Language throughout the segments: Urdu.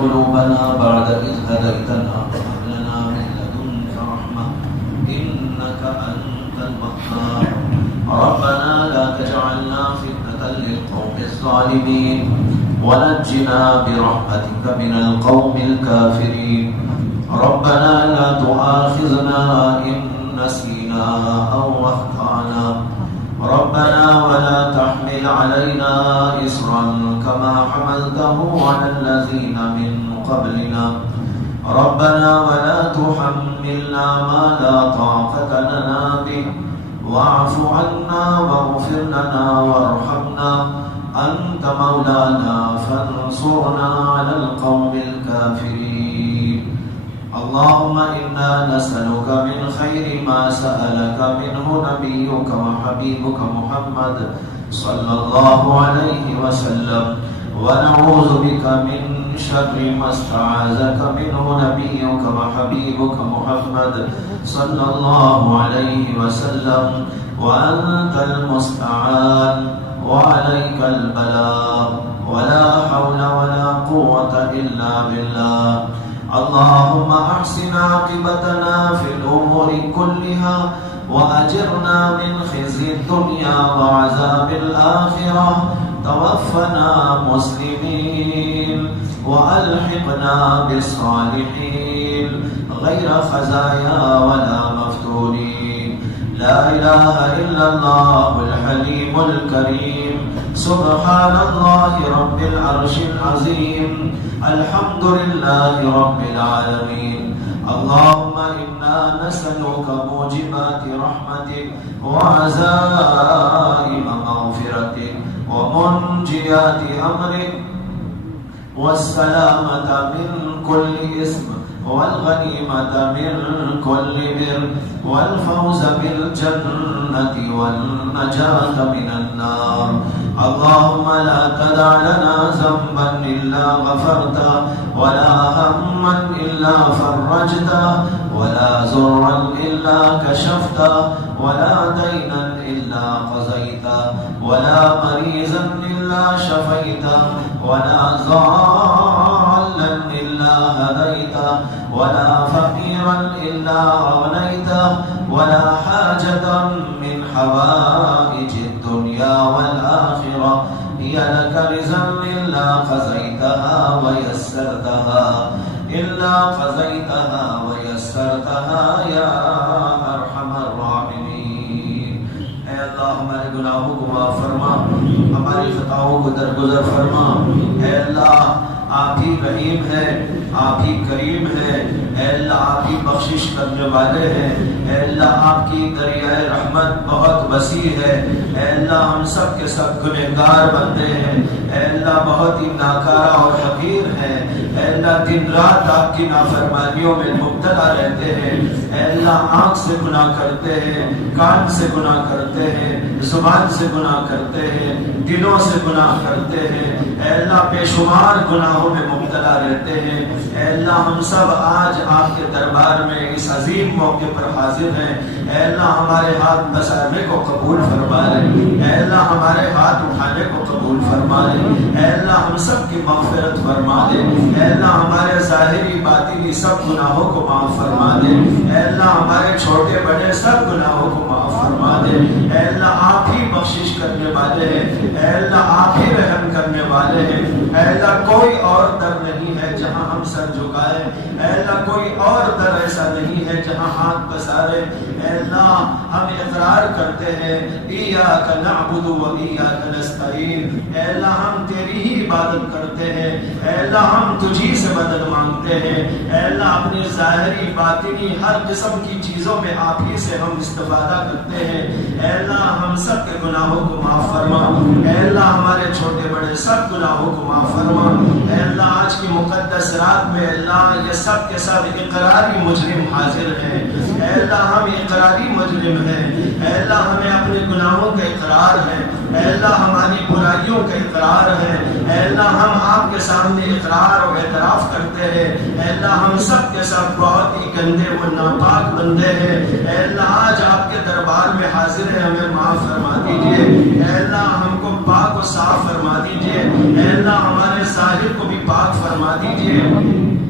قلوبنا بعد إذ هديتنا وهب لنا من لدنك رحمة إنك أنت الوهاب ربنا لا تجعلنا فتنة للقوم الظالمين ونجنا برحمتك من القوم الكافرين ربنا لا تؤاخذنا إن نسينا أو أخطأنا ربنا ولا تحمل علينا إصرا كما حملته على الذين من قبلنا ربنا ولا تحملنا ما لا طاقة لنا به واعف عنا واغفر لنا وارحمنا أنت مولانا فانصرنا على القوم الكافرين اللهم إنا نسألك من خير ما سألك منه نبيك وحبيبك محمد صلى الله عليه وسلم ونعوذ بك من شر ما استعاذك منه نبيك وحبيبك محمد صلى الله عليه وسلم وأنت المستعان وعليك البلاغ ولا حول ولا قوة إلا بالله اللهم أحسن عاقبتنا في الأمور كلها وأجرنا من خزي الدنيا وعذاب الآخرة توفنا مسلمين وألحقنا بالصالحين غير خزايا ولا مفتونين لا إله إلا الله الحليم الكريم سبحان الله رب العرش العظيم الحمد لله رب العالمين اللهم إنا نسألك موجبات رحمتك وعزائم مغفرتك ومنجيات أمرك والسلامة من كل إثم والغنيمة من كل بر والفوز بالجنة والنجاة من النار اللهم لا تدع لنا ذنبا إلا غفرته ولا هما إلا فرجته ولا ضرا إلا كشفته ولا دينا إلا قضيته ولا مريضا إلا شفيته ولا ضالا إلا هديته ولا فقيرا إلا أغنيته ولا حاجة من حوائج الدنيا والآخرة هي لك رزقا إلا قضيتها ويسرتها يا أرحم الراحمين اے اللہ ہمارے گناہوں کو معاف فرما ہماری خطاؤں کو درگزر فرما اے اللہ آپ ہی رحیم ہیں آپ ہی کریم ہیں اے اللہ آپ ہی بخشش کرنے والے ہیں اے اللہ آپ کی دریائے رحمت بہت وسیع ہے اے اللہ ہم سب کے سب گنہگار بندے ہیں اے اللہ بہت ہی ناکارہ اور حقیر ہیں اے اللہ دن رات آپ کی نافرمانیوں میں مبتلا رہتے ہیں اے اللہ آنکھ سے گناہ کرتے ہیں کان سے گناہ کرتے ہیں زبان سے گناہ کرتے ہیں دلوں سے گناہ کرتے ہیں اے اللہ بے شمار گناہوں میں مبتلا رہتے ہیں اے اللہ ہم سب آج آپ کے دربار میں اس عظیم موقع پر حاضر ہیں اے اللہ ہمارے ہاتھ بسانے کو قبول فرما لے اے اللہ ہمارے ہاتھ اٹھانے کو قبول فرما لے اے اللہ ہم سب کی مغفرت فرما دے اے اللہ ہمارے ظاہری باطنی سب گناہوں کو معاف فرما دے اے اللہ ہمارے چھوٹے بڑے سب گناہوں کو معاف فرما دے اے اللہ آپ ہی بخشش کرنے والے ہیں اے اللہ آپ ہی رحم کرنے والے ہیں اے اللہ کوئی اور در نہیں ہے جہاں ہم سر جھکائیں اے اللہ کوئی اور در ایسا نہیں ہے جہاں ہاتھ پسارے اے اللہ ہم اقرار کرتے ہیں ایاک نعبد و ایاک نستعین اے اللہ ہم تیری ہی عبادت کرتے ہیں اے اللہ ہم تجھی سے مدد مانگتے ہیں اے اللہ اپنی ظاہری باطنی ہر قسم کی چیزوں میں آپ ہی سے ہم استفادہ کرتے ہیں اے اللہ ہم سب کے گناہوں کو معاف فرما اے اللہ ہمارے چھوٹے بڑے سب گناہوں کو معاف فرما اے اللہ آج کی مقدس رات میں اللہ یہ سب کے سب اقراری مجرم حاضر ہیں اے اللہ ہم اقراری مجرم ہیں اے اللہ ہمیں اپنے گناہوں کا اقرار ہے اے اللہ ہماری برائیوں کا اقرار ہے اے اللہ ہم آپ کے سامنے اقرار و اعتراف کرتے ہیں اے اللہ ہم سب کے سب بہت ہی گندے و ناپاک بندے ہیں اے اللہ آج آپ کے دربار میں حاضر ہیں ہمیں معاف فرما دیجیے اے اللہ ہم کو کو پاک و صاف فرما دیجئے، اے اللہ ہمارے ظاہر کو بھی پاک فرما دیجئے،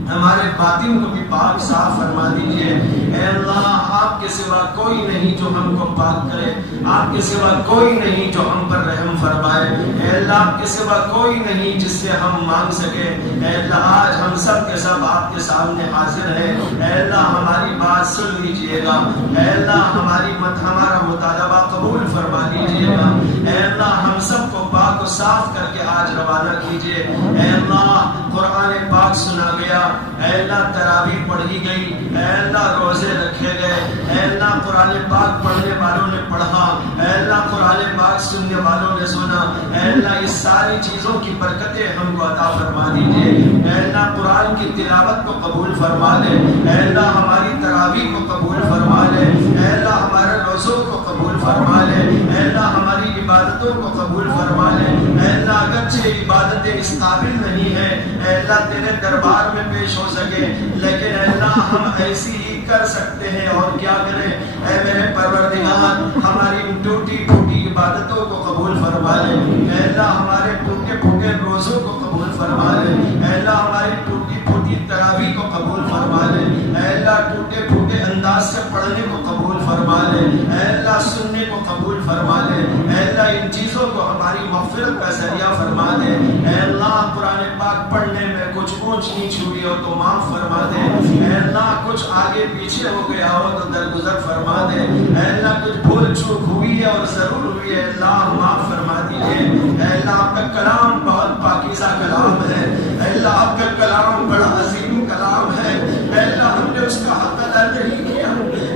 ہمارے باطن کو بھی پاک صاف فرما دیجئے۔ اے اللہ آپ کے سوا کوئی نہیں جو ہم کو پاک کرے، آپ کے سوا کوئی نہیں جو ہم پر رحم فرمائے، اے اللہ آپ کے سوا کوئی نہیں جس سے ہم مانگ سکے۔ اے اللہ آج ہم سب کے سب آپ کے سامنے حاضر ہیں، اے اللہ ہماری بات سن لیجئے گا، اے اللہ ہمارا مطالبہ قبول فرما لیجئے گا، اے اللہ ہم سب کو پاک و صاف کر کے آج روانہ کیجئے۔ اے اللہ قرآن پاک سنا گیا، اے اللہ تراویح پڑھی گئی، اے اللہ روزے رکھے گئے، اے اللہ قرآن پاک پڑھنے والوں نے پڑھا، اے اللہ قرآن پاک سننے والوں نے سنا، اے اللہ اس ساری چیزوں کی برکتیں ہم کو عطا فرما دیجئے۔ اے اللہ قرآن کی تلاوت کو قبول فرما لے، اے اللہ ہماری تراویح کو قبول فرما لے، اے اللہ ہمارے روزوں کو قبول فرما لے، اے اللہ ہماری عبادتوں کو قبول فرما لے، اے اللہ اگرچہ عبادتیں اس قابل نہیں ہیں اے اللہ تیرے دربار میں پیش ہو سکے، لیکن اے اللہ ہم ایسی ہی کر سکتے ہیں اور کیا کریں۔ اے میرے پروردگار ہماری ٹوٹی پھوٹی عبادتوں کو قبول فرما لے، اے اللہ ہمارے ٹوٹے پھوٹے روزوں کو قبول فرما لے، اے اللہ ہماری ٹوٹی پھوٹی تراویح کو قبول فرما لے، اے اللہ ٹوٹے پھوٹے انداز سے پڑھنے کو قبول فرما لے، اے اللہ سننے کو قبول فرما لے، اے اللہ ان چیزوں کو ہماری مغفرت کا ذریعہ فرما دے۔ اے اللہ قرآن پاک پڑھنے میں کچھ اونچ نیچ ہوئی ہو تو معاف فرما دے، اے اللہ کچھ آگے پیچھے ہو گیا ہو تو درگزر فرما دے، اے اللہ کچھ بھول چوک ہوئی ہے اور ضرور ہوئی ہے اللہ معاف فرما دیجئے۔ اے اللہ آپ کا کلام بہت پاکیزہ کلام ہے، اے اللہ آپ کا کلام بڑا عظیم کلام ہے، اے اللہ ہم نے اس کا حق ادا نہیں کیا،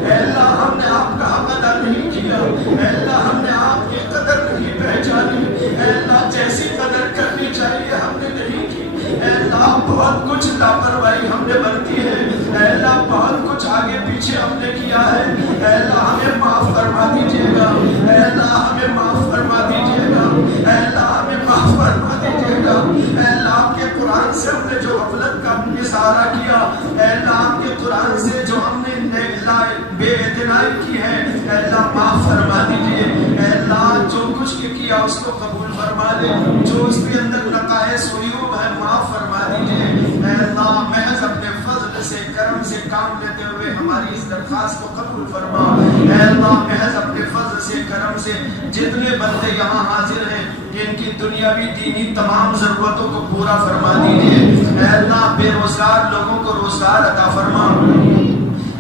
اے اللہ ہم نے آپ کا حق ادا نہیں کیا، اے اللہ ہم نے آپ کی قدر نہیں پہچانی، اے اللہ جیسی قدر کرنی چاہیے ہم نے نہیں کی، اے اللہ بہت کچھ لاپرواہی ہم نے برتی ہے، اے اللہ بہت کچھ آگے پیچھے ہم نے کیا ہے، اے اللہ ہمیں معاف فرما دیجئے گا، اے اللہ ہمیں معاف فرما دیجئے گا، اے اللہ ہمیں معاف فرما دیجئے گا، اے اللہ آپ کے قرآن سے ہم نے جو غفلت کا اظہار کیا، اے اللہ آپ کے قرآن سے جو ہم نے بے اعتنائی کی ہے، اے اللہ معاف فرما دیجئے، اے اللہ جو کچھ کیا اس کو قبول فرما دے، جو اس کے اندر نقائص عیوب ہے معاف فرما دیجئے، اے اللہ محض اپنے فضل سے کرم سے کام لیتے ہوئے ہماری اس درخواست کو قبول فرما، اے اللہ محض اپنے فضل سے کرم سے جتنے بندے یہاں حاضر ہیں جن کی دنیاوی دینی تمام ضرورتوں کو پورا فرما دیجئے، اے اللہ بے روزگار لوگوں کو روزگار عطا فرما،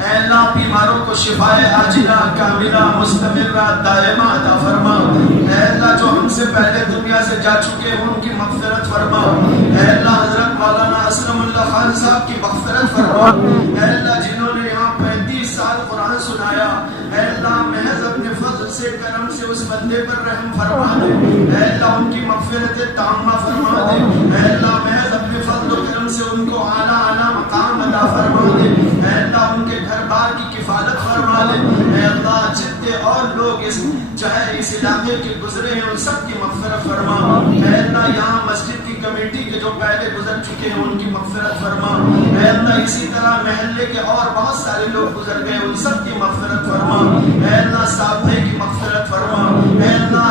اے اللہ بیماروں کو شفائے عاجلہ کاملہ مستمرہ دائمہ عطا فرما، اے اللہ جو ہم سے پہلے دنیا سے جا چکے ہیں ان کی مغفرت فرما، اے اللہ حضرت مولانا اسلم اللہ خان صاحب کی مغفرت فرما، اے اللہ جنہوں نے یہاں 35 سال قرآن سنایا، اے اللہ محض اپنے فضل سے کرم سے اس بندے پر رحم فرما دے، اے اللہ ان کی مغفرت تامہ فرما دے، اے اللہ محض اپنے فضل و کرم سے ان کو اعلیٰ مقام عطا فرما دے، اے اللہ ان کے گھر بار کی کفالت فرما دے، اے اللہ جتنے اور لوگ چاہے اس علاقے کے گزرے ہیں ان سب کی مغفرت فرما، اے اللہ یہاں مسجد کی کمیٹی کے جو پہلے گزر چکے ہیں ان کی مغفرت فرما، اے اللہ اسی طرح محلے کے اور بہت سارے لوگ گزر گئے ان سب کی مغفرت فرما، اے اللہ صاحب بھائی کی مغفرت فرما، اے اللہ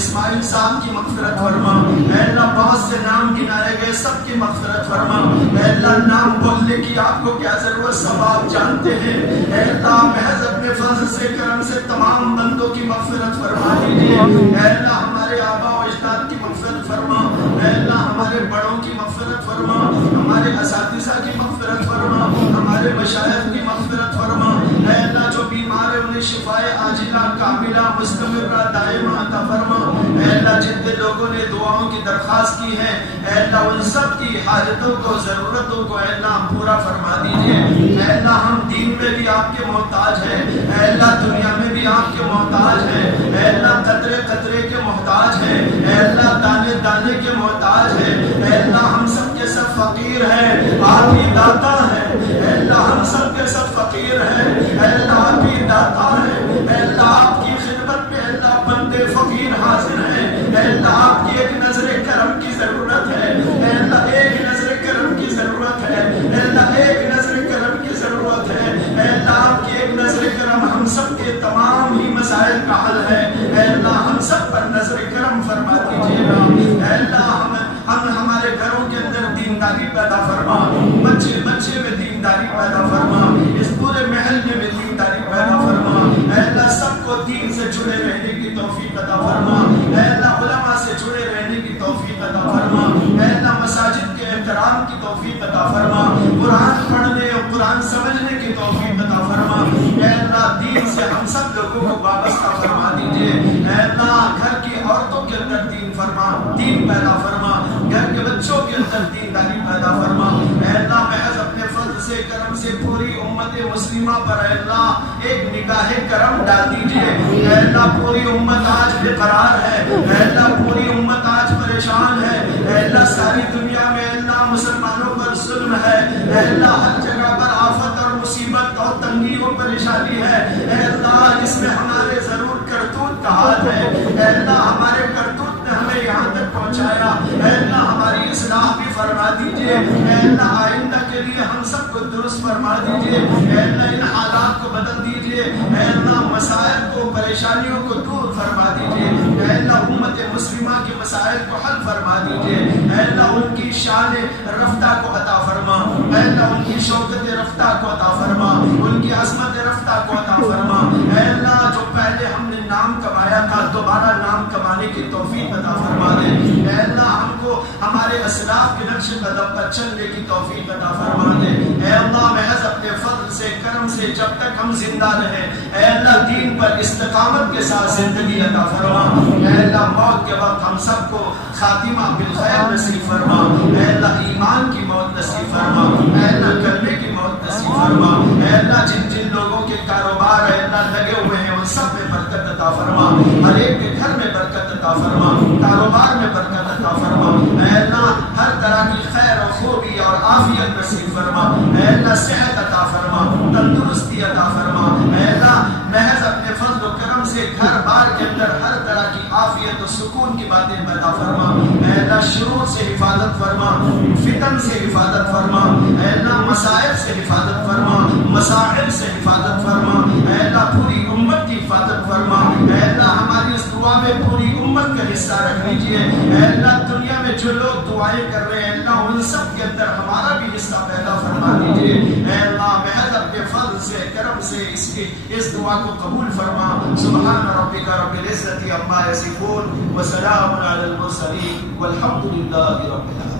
اسماعیل صاحب کی مغفرت فرما، اے اللہ بہت سے نام گنائے گئے سب کی مغفرت فرما، اے اللہ نام بولنے کی آپ کو کیا ضرورت سب آپ جانتے ہیں، اے اللہ محض اپنے فضل سے کرم سے تمام بندوں کی مغفرت فرما دیجئے، اے اللہ ہمارے آباء و اجداد کی مغفرت فرما، اے اللہ ہمارے بڑوں کی مغفرت فرما، ہمارے اساتذہ کی مغفرت فرما، ہمارے مشائخ کی مغفرت فرما، اے اللہ جو بیمار ہیں انہیں شفائے عاجلہ کاملہ مستمرہ دائمہ عطا فرما، اے اللہ جتنے لوگوں نے دعاؤں کی درخواست کی ہے اے اللہ ان سب کی حاجتوں کو ضرورتوں کو اے اللہ پورا فرما دیجئے، اے اللہ ہم دین میں بھی آپ کے محتاج ہیں، اے اللہ دنیا میں بھی آپ کے محتاج ہیں، اے اللہ قطرے قطرے کے محتاج ہیں، اے اللہ دانے دانے کے محتاج ہیں، اے اللہ ہم سب کے سب فقیر ہیں، آپ ہی داتا ہیں، اے اللہ ہم سب کے سب فقیر ہیں، اے اللہ آپ ہی داتا ہیں، اے اللہ آپ کی خدمت میں اے اللہ بندے فقیر حاضر ہیں، اے اللہ آپ کی ایک نظر کرم کی ضرورت ہے، اے اللہ ایک نظر کرم کی ضرورت ہے، اے اللہ ایک نظر کرم کی ضرورت ہے، اے اللہ آپ کی ایک نظر کرم ہم سب کے تمام ہی مسائل کا حل ہے، اے اللہ ہم سب پر نظر کرم فرما دیجیے۔ پیدا فرما، اس پورے محل میں بھی دینداری پیدا فرما، اے اللہ سب کو دین سے جڑے رہنے کی توفیق عطا فرما، اے اللہ علماء سے جڑے رہنے کی توفیق عطا فرما، اے اللہ مساجد کے احترام کی توفیق عطا فرما، قرآن پڑھنے اور قرآن سمجھنے کی توفیق عطا فرما، اے اللہ دین سے ہم سب لوگوں کو وابستہ فرما دیجئے، اے اللہ گھر کی عورتوں کے اندر دین فرما، دین پیدا فرما، گھر کے بچوں کے اندر دینداری پیدا فرما، اے اللہ محض اپنے فضل سے کرم سے پوری امت مسلمہ پر اے اللہ ایک نگاہ کرم ڈال دیجئے، اے اللہ پوری امت آج بے قرار ہے، اے اللہ پوری امت آج پریشان ہے، اے اللہ ساری دنیا میں اے اللہ مسلمانوں پر ظلم ہے، اے اللہ ہر جگہ پر آفت اور مصیبت اور تنگی اور پریشانی ہے، اے اللہ اس میں ہمارے ضرور کرتوت کا ہاتھ ہے، اے اللہ ہمارے کرتوت نے ہمیں یہاں تک پہنچایا، اے اللہ ہماری اصلاح بھی فرما دیجئے، اے اللہ آئندہ کے لیے ہم سب کو درست فرما دیجئے، اے اللہ ان حالات کو بدل دیجئے، اے اللہ مسائل کو پریشانیوں کو دور فرما دیجئے، اے اللہ امت مسلمہ کے مسائل کو حل فرما دیجئے، اے اللہ ان کی شان رفتہ کو عطا فرما، اے اللہ ان کی شوکت رفتہ کو عطا فرما، ان کی عظمت رفتہ کو عطا فرما، اے اللہ جو پہلے ہم نے نام کمایا تھا دوبارہ نام کمانے کی توفیق عطا فرما دے، اے اللہ ہم کو ہمارے اسلاف کے نقش قدم پر چلنے کی توفیق عطا فرما دے، اے اللہ محض اپنے فضل سے کرم سے جب تک ہم زندہ رہیں اے اللہ دین پر استقامت کے ساتھ زندگی عطا فرما، اے اللہ موت کے وقت ہم سب کو خاتمہ بالخیر نصیب فرما، اے اللہ ایمان کی موت نصیب فرما، اے اللہ کلمے کی موت نصیب فرما، اے اللہ جن جن لوگوں کے کاروبار اے اللہ لگے ہوئے ہیں ان سب میں برکت عطا فرما، ہر ایک کے گھر میں برکت عطا فرما، کاروبار میں برکت عطا فرما، اے اللہ ہر طرح کی خیر و خوبی اور عافیت نصیب فرما، اے اللہ صحت عطا فرما، تندرستی عطا فرما، اے اللہ محض اپنے فضل و کرم سے گھر بار کے اندر ہر طرح کی عافیت و سکون کی باتیں پیدا فرما، اے اللہ شرور سے حفاظت فرما، فتن سے حفاظت فرما، اے اللہ مسائل سے حفاظت فرما، مسائل سے حفاظت فرما، اے اللہ پوری امت کی حفاظت فرما، اے اللہ ہماری اس دعا میں پوری امت کا حصہ رکھ لیجئے، اے اللہ دنیا میں جو لوگ دعائیں کر رہے ہیں اللہ ان سب کے اندر ہمارا بھی حصہ پیدا فرما دیجئے، اے اللہ محض اپنے فضل سے کرم سے اس دعا کو قبول فرما، سبحان ربک رب العزت عما یصفون وسلام علی المرسلین والحمد للہ رب العالمین۔